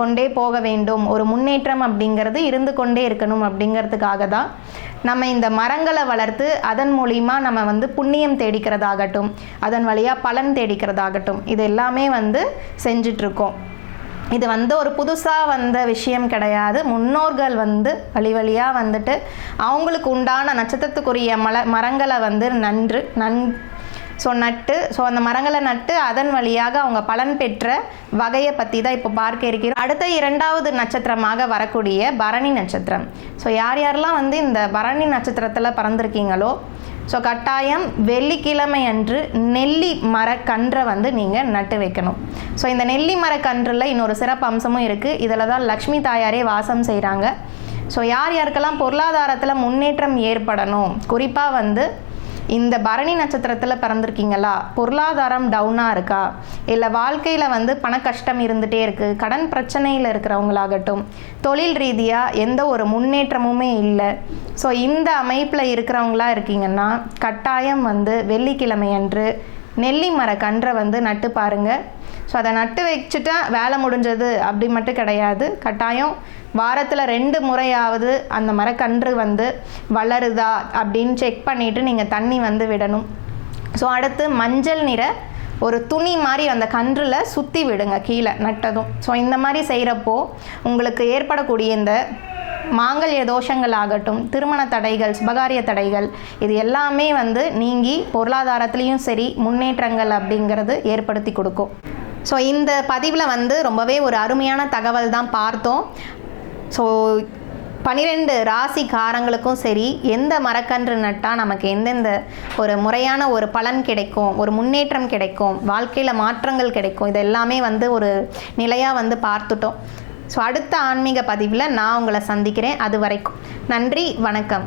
கொண்டே போக வேண்டும். ஒரு முன்னேற்றம் அப்படிங்கிறது இருந்து கொண்டே இருக்கணும் அப்படிங்கிறதுக்காக தான் நம்ம இந்த மரங்களை வளர்த்து அதன் மூலிமா நம்ம வந்து புண்ணியம் தேடிக்கிறதாகட்டும் அதன் வழியாக பலன் தேடிக்கிறதாகட்டும் இது எல்லாமே வந்து செஞ்சிட்ருக்கோம். இது வந்து ஒரு புதுசாக வந்த விஷயம் கிடையாது. முன்னோர்கள் வந்து வழி வழியாக வந்துட்டு அவங்களுக்கு உண்டான நட்சத்திரத்துக்குரிய மல மரங்களை வந்து நன்று நன் ஸோ நட்டு ஸோ அந்த மரங்களை நட்டு அதன் வழியாக அவங்க பலன் பெற்ற வகையை பற்றி தான் இப்போ பார்க்க இருக்கிறோம். அடுத்த இரண்டாவது நட்சத்திரமாக வரக்கூடிய பரணி நட்சத்திரம். ஸோ யார் யாரெல்லாம் வந்து இந்த பரணி நட்சத்திரத்தில் பிறந்திருக்கீங்களோ ஸோ கட்டாயம் வெள்ளிக்கிழமை அன்று நெல்லி மரக்கன்றை வந்து நீங்கள் நட்டு வைக்கணும். ஸோ இந்த நெல்லி மரக்கன்றில் இன்னொரு சிறப்பு அம்சமும் இருக்குது இதில் தான் லக்ஷ்மி தாயாரே வாசம் செய்கிறாங்க ஸோ யார் யாருக்கெல்லாம் பொருளாதாரத்தில் முன்னேற்றம் ஏற்படணும் குறிப்பாக வந்து இந்த பரணி நட்சத்திரத்தில் பிறந்திருக்கீங்களா? பொருளாதாரம் டவுனாக இருக்கா? இல்லை வாழ்க்கையில் வந்து பண கஷ்டம் இருந்துகிட்டே இருக்குது கடன் பிரச்சனையில் இருக்கிறவங்களாகட்டும். தொழில் ரீதியாக எந்த ஒரு முன்னேற்றமுமே இல்லை. ஸோ இந்த அமைப்பில் இருக்கிறவங்களா இருக்கீங்கன்னா கட்டாயம் வந்து வெள்ளிக்கிழமை அன்று நெல்லி மர கன்றை வந்து நட்டு பாருங்கள் ஸோ அதை நட்டு வச்சுட்டா வேலை முடிஞ்சது அப்படி மட்டும் கிடையாது. கட்டாயம் வாரத்தில் ரெண்டு முறையாவது அந்த மரக்கன்று வந்து வளருதா அப்படின்னு செக் பண்ணிவிட்டு நீங்கள் தண்ணி வந்து விடணும். ஸோ அடுத்து மஞ்சள் நிற ஒரு துணி மாதிரி அந்த கன்றில் சுற்றி விடுங்க கீழே நட்டதும். ஸோ இந்த மாதிரி செய்கிறப்போ உங்களுக்கு ஏற்படக்கூடிய இந்த மாங்கல்ய தோஷங்கள் ஆகட்டும் திருமண தடைகள் சுபகாரிய தடைகள் இது எல்லாமே வந்து நீங்கி பொருளாதாரத்துலேயும் சரி முன்னேற்றங்கள் அப்படிங்கிறது ஏற்படுத்தி கொடுக்கும். ஸோ இந்த பதிவில் வந்து ரொம்பவே ஒரு அருமையான தகவல் தான் பார்த்தோம். ஸோ பனிரெண்டு ராசிக்காரங்களுக்கும் சரி எந்த மரக்கன்று நட்டால் நமக்கு எந்தெந்த ஒரு முறையான ஒரு பலன் கிடைக்கும் ஒரு முன்னேற்றம் கிடைக்கும் வாழ்க்கையில் மாற்றங்கள் கிடைக்கும் இது எல்லாமே வந்து ஒரு நிலையாக வந்து பார்த்துட்டோம். ஸோ அடுத்த ஆன்மீக பதிவில் நான் உங்களை சந்திக்கிறேன். அது வரைக்கும் நன்றி வணக்கம்.